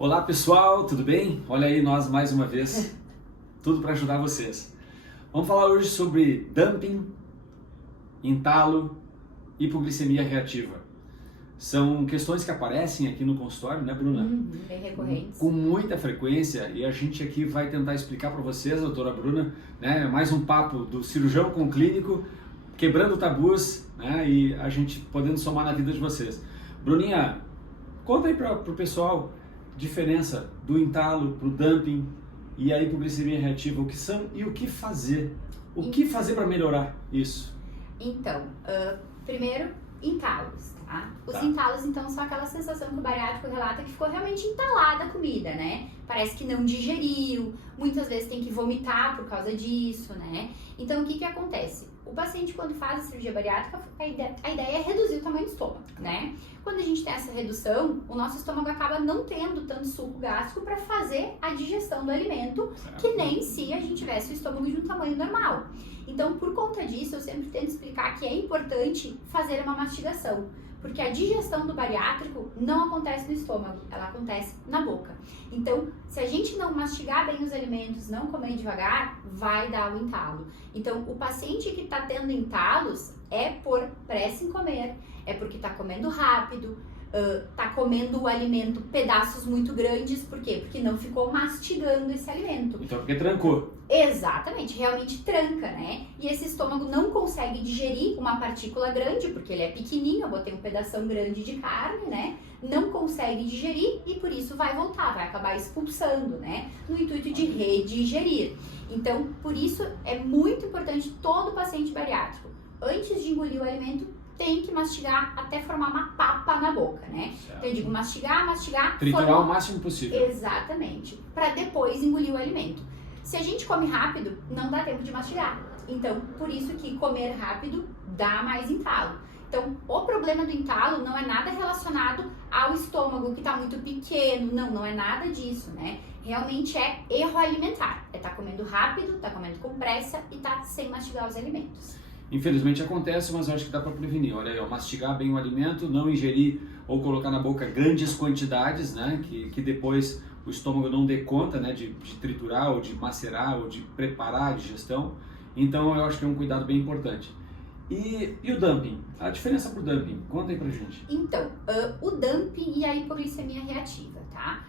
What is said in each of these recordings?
Olá pessoal, tudo bem? Olha aí nós mais uma vez, tudo para ajudar vocês. Vamos falar hoje sobre dumping, entalo, hipoglicemia reativa. São questões que aparecem aqui no consultório, né, Bruna? Bem recorrentes. Com muita frequência, e a gente aqui vai tentar explicar para vocês, doutora Bruna, né, mais um papo do cirurgião com o clínico, quebrando tabus, né, e a gente podendo somar na vida de vocês. Bruninha, conta aí para o pessoal diferença do entalo para o dumping e a hipoglicemia reativa, o que são e o que fazer. O que fazer para melhorar isso? Então, primeiro, entalos, tá? Os entalos, então, são aquela sensação que o bariátrico relata que ficou realmente entalada a comida, né? Parece que não digeriu, muitas vezes tem que vomitar por causa disso, né? Então, o que acontece? O paciente, quando faz a cirurgia bariátrica, a ideia é reduzir o tamanho do estômago, né? Quando a gente tem essa redução, o nosso estômago acaba não tendo tanto suco gástrico para fazer a digestão do alimento, que nem se a gente tivesse o estômago de um tamanho normal. Então, por conta disso, eu sempre tento explicar que é importante fazer uma mastigação, porque a digestão do bariátrico não acontece no estômago, ela acontece na boca. Então, se a gente não mastigar bem os alimentos, não comer devagar, vai dar o entalo. Então, o paciente que está tendo entalos é por pressa em comer, é porque está comendo rápido, tá comendo o alimento pedaços muito grandes, por quê? Porque não ficou mastigando esse alimento. Então, porque trancou. Exatamente, realmente tranca, né? E esse estômago não consegue digerir uma partícula grande, porque ele é pequenininho, eu botei um pedação grande de carne, né? Não consegue digerir e por isso vai voltar, vai acabar expulsando, né? No intuito de redigerir. Então, por isso é muito importante todo paciente bariátrico, antes de engolir o alimento, tem que mastigar até formar uma papa na boca, né? Certo. Então eu digo mastigar, triturar o máximo possível. Exatamente, para depois engolir o alimento. Se a gente come rápido, não dá tempo de mastigar. Então, por isso que comer rápido dá mais entalo. Então, o problema do entalo não é nada relacionado ao estômago que está muito pequeno, não é nada disso, né? Realmente é erro alimentar. É estar comendo rápido, tá comendo com pressa e tá sem mastigar os alimentos. Infelizmente acontece, mas eu acho que dá para prevenir. Olha aí, ó, mastigar bem o alimento, não ingerir ou colocar na boca grandes quantidades, né? Que depois o estômago não dê conta, né? De triturar ou de macerar ou de preparar a digestão. Então eu acho que é um cuidado bem importante. E o dumping? A diferença pro dumping? Conta aí pra gente. Então, o dumping e a hipoglicemia reativa, tá?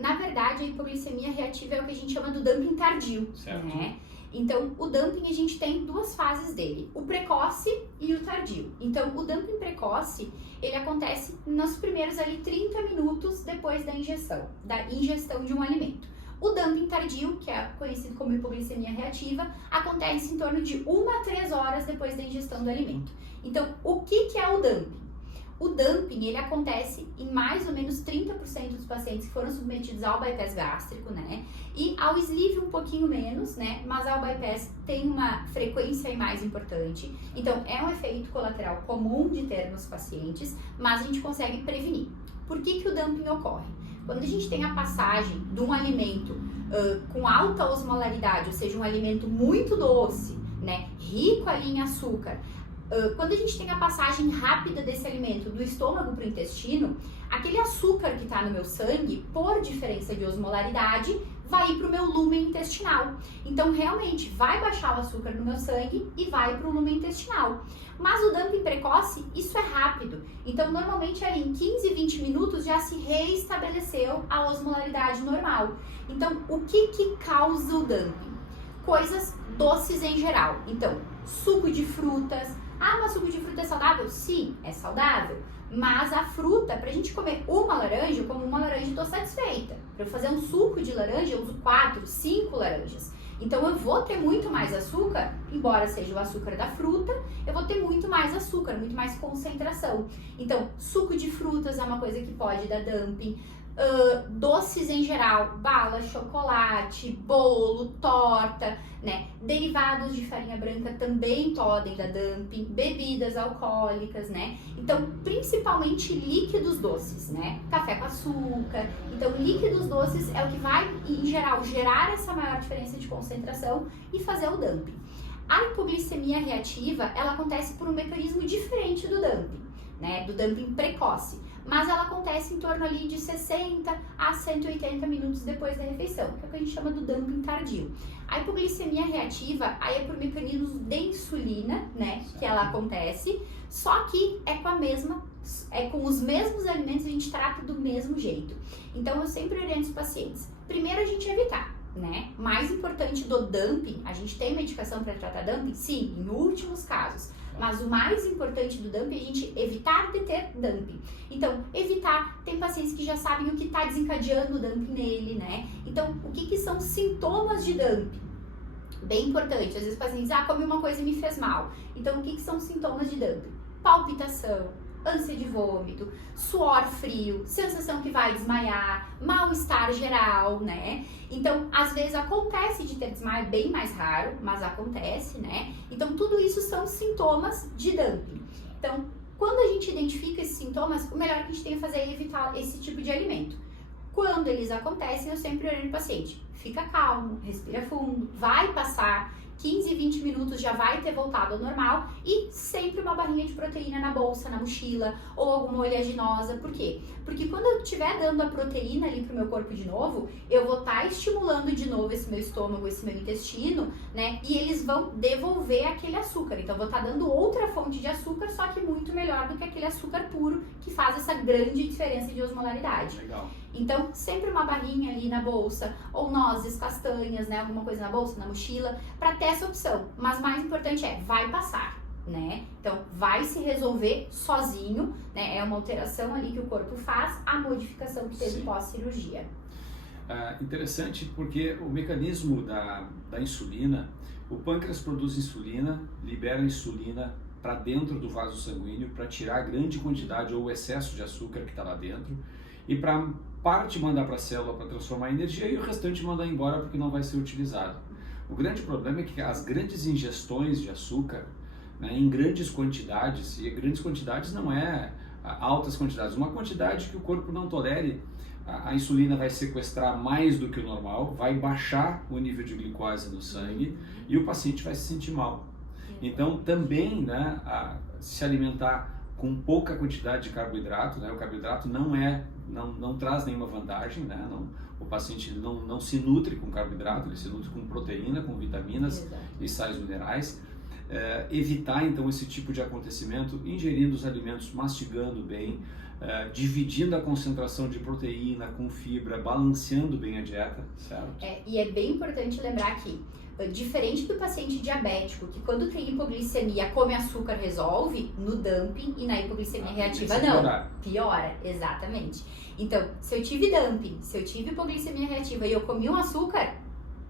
Na verdade, a hipoglicemia reativa é o que a gente chama do dumping tardio, certo, né? Então, o dumping a gente tem duas fases dele, o precoce e o tardio. Então, o dumping precoce, ele acontece nos primeiros ali 30 minutos depois da ingestão de um alimento. O dumping tardio, que é conhecido como hipoglicemia reativa, acontece em torno de 1 a 3 horas depois da ingestão do alimento. Então, o que é o dumping? O dumping, ele acontece em mais ou menos 30% dos pacientes que foram submetidos ao bypass gástrico, né? E ao sleeve um pouquinho menos, né? Mas ao bypass tem uma frequência mais importante. Então, é um efeito colateral comum de ter nos pacientes, mas a gente consegue prevenir. Por que o dumping ocorre? Quando a gente tem a passagem de um alimento com alta osmolaridade, ou seja, um alimento muito doce, né? Rico ali em açúcar, quando a gente tem a passagem rápida desse alimento do estômago para o intestino, aquele açúcar que está no meu sangue, por diferença de osmolaridade, vai ir para o meu lúmen intestinal. Então, realmente, vai baixar o açúcar no meu sangue e vai para o lúmen intestinal. Mas o dumping precoce, isso é rápido. Então, normalmente, ali em 15, 20 minutos já se reestabeleceu a osmolaridade normal. Então, o que causa o dumping? Coisas doces em geral. Então, suco de frutas. Ah, mas suco de fruta é saudável? Sim, é saudável. Mas a fruta, pra gente comer uma laranja, eu como uma laranja e tô satisfeita. Pra eu fazer um suco de laranja, eu uso 4, 5 laranjas. Então eu vou ter muito mais açúcar, embora seja o açúcar da fruta, eu vou ter muito mais açúcar, muito mais concentração. Então, suco de frutas é uma coisa que pode dar dumping. Doces em geral, bala, chocolate, bolo, torta, né? Derivados de farinha branca também podem dar dumping, bebidas alcoólicas, né? Então, principalmente líquidos doces, né? Café com açúcar. Então, líquidos doces é o que vai, em geral, gerar essa maior diferença de concentração e fazer o dumping. A hipoglicemia reativa, ela acontece por um mecanismo diferente do dumping, né? Do dumping precoce. mas ela acontece em torno ali de 60 a 180 minutos depois da refeição, que é o que a gente chama do dumping tardio. A hipoglicemia reativa, aí é por mecanismos de insulina, né, que ela acontece, só que é com os mesmos alimentos, a gente trata do mesmo jeito. Então, eu sempre oriento os pacientes, primeiro a gente evitar, né? Mais importante do dumping, a gente tem medicação para tratar dumping? Sim, em últimos casos. Mas o mais importante do dumping é a gente evitar de ter dumping. Então, evitar, tem pacientes que já sabem o que está desencadeando o dumping nele, né? Então, o que são sintomas de dumping? Bem importante, às vezes o paciente diz, comi uma coisa e me fez mal. Então, o que são sintomas de dumping? Palpitação, ânsia de vômito, suor frio, sensação que vai desmaiar, mal-estar geral, né? Então, às vezes acontece de ter desmaio, é bem mais raro, mas acontece, né? Então, tudo isso são sintomas de dumping. Então, quando a gente identifica esses sintomas, o melhor que a gente tem a fazer é evitar esse tipo de alimento. Quando eles acontecem, eu sempre oriento o paciente, fica calmo, respira fundo, vai passar 15, 20 minutos, já vai ter voltado ao normal e sempre uma barrinha de proteína na bolsa, na mochila ou alguma oleaginosa. Por quê? Porque quando eu estiver dando a proteína ali pro meu corpo de novo, eu vou estar estimulando de novo esse meu estômago, esse meu intestino, né? E eles vão devolver aquele açúcar. Então, eu vou estar dando outra fonte de açúcar, só que muito melhor do que aquele açúcar puro que faz essa grande diferença de osmolaridade. Legal. Então, sempre uma barrinha ali na bolsa, ou nozes, castanhas, né? Alguma coisa na bolsa, na mochila, para ter essa opção. Mas mais importante vai passar, né? Então, vai se resolver sozinho, né? É uma alteração ali que o corpo faz, a modificação que teve pós-cirurgia. Interessante porque o mecanismo da insulina, o pâncreas produz insulina, libera insulina para dentro do vaso sanguíneo para tirar a grande quantidade ou o excesso de açúcar que está lá dentro e para parte mandar para a célula para transformar em energia e o restante mandar embora porque não vai ser utilizado. O grande problema é que as grandes ingestões de açúcar, né, em grandes quantidades, e grandes quantidades não é altas quantidades, uma quantidade que o corpo não tolere, a insulina vai sequestrar mais do que o normal, vai baixar o nível de glicose no sangue e o paciente vai se sentir mal. Então também, né, se alimentar com pouca quantidade de carboidrato, né, o carboidrato não traz nenhuma vantagem, né, o paciente não se nutre com carboidrato, ele se nutre com proteína, com vitaminas e sais minerais. Evitar então esse tipo de acontecimento, ingerindo os alimentos, mastigando bem, dividindo a concentração de proteína com fibra, balanceando bem a dieta, certo? E é bem importante lembrar que, diferente do paciente diabético, que quando tem hipoglicemia, come açúcar, resolve, no dumping e na hipoglicemia reativa não. Piora, exatamente. Então, se eu tive dumping, se eu tive hipoglicemia reativa e eu comi um açúcar,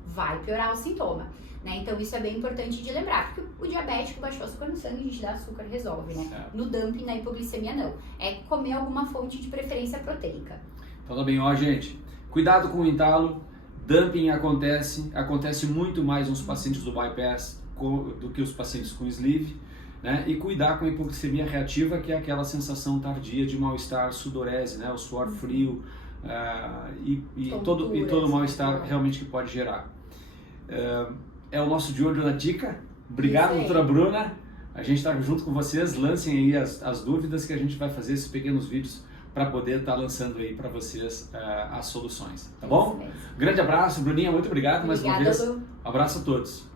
vai piorar o sintoma. Né? Então, isso é bem importante de lembrar, porque o diabético baixou açúcar no sangue, a gente dá açúcar e resolve, né? Certo. No dumping, na hipoglicemia, não. É comer alguma fonte de preferência proteica. Então, tá bem, gente, cuidado com o entalo, dumping acontece muito mais nos pacientes do bypass do que os pacientes com sleeve, né? E cuidar com a hipoglicemia reativa, que é aquela sensação tardia de mal-estar, sudorese, né? O suor frio e todo o mal-estar realmente que pode gerar. É o nosso De Olho na Dica. Obrigado, doutora Bruna. A gente está junto com vocês. Lancem aí as dúvidas que a gente vai fazer esses pequenos vídeos para poder estar lançando aí para vocês as soluções. Tá bom? Grande abraço, Bruninha. Muito obrigado mais uma vez. Abraço a todos.